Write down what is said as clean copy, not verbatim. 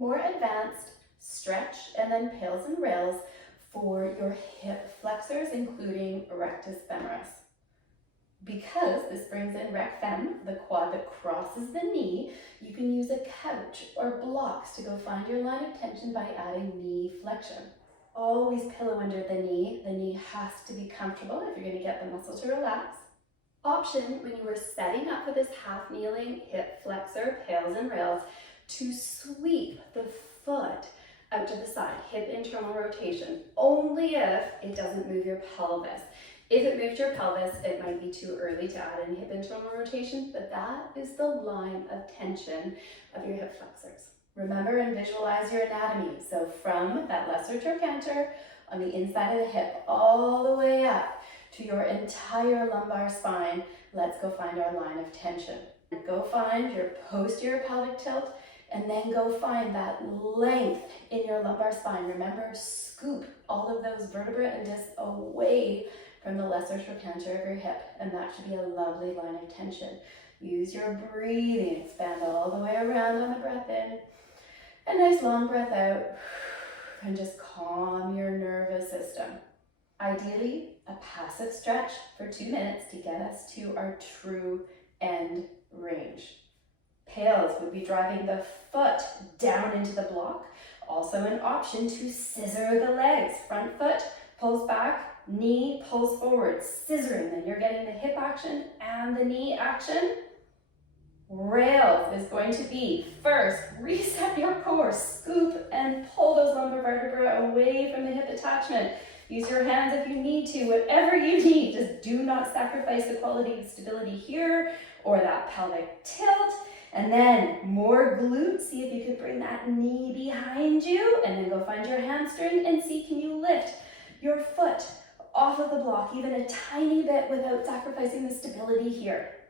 more advanced stretch and then PAILs and rails for your hip flexors, including rectus femoris. Because this brings in rec fem, the quad that crosses the knee, you can use a couch or blocks to go find your line of tension by adding knee flexion. Always pillow under the knee. The knee has to be comfortable if you're going to get the muscle to relax. Option when you were setting up for this half kneeling hip flexor, PAILs and rails, to sweep the foot out to the side, hip internal rotation, only if it doesn't move your pelvis. If it moves your pelvis, it might be too early to add in hip internal rotation, but that is the line of tension of your hip flexors. Remember and visualize your anatomy. So from that lesser trochanter on the inside of the hip all the way up to your entire lumbar spine, let's go find our line of tension. Go find your posterior pelvic tilt and then go find that length in your lumbar spine. Remember, scoop all of those vertebrae and discs away from the lesser trochanter of your hip, and that should be a lovely line of tension. Use your breathing, expand all the way around on the breath in. A nice long breath out, and just calm your nervous system. Ideally, a passive stretch for 2 minutes to get us to our true end range. PAILs would be driving the foot down into the block. Also an option to scissor the legs. Front foot pulls back, knee pulls forward, scissoring. Then you're getting the hip action and the knee action. Rails is going to be first, reset your core, scoop and pull those lumbar vertebrae away from the hip attachment. Use your hands if you need to, whatever you need. Just do not sacrifice the quality of stability here or that pelvic tilt. And then more glutes. See if you can bring that knee behind you, and then go find your hamstring and see can you lift your foot off of the block even a tiny bit without sacrificing the stability here.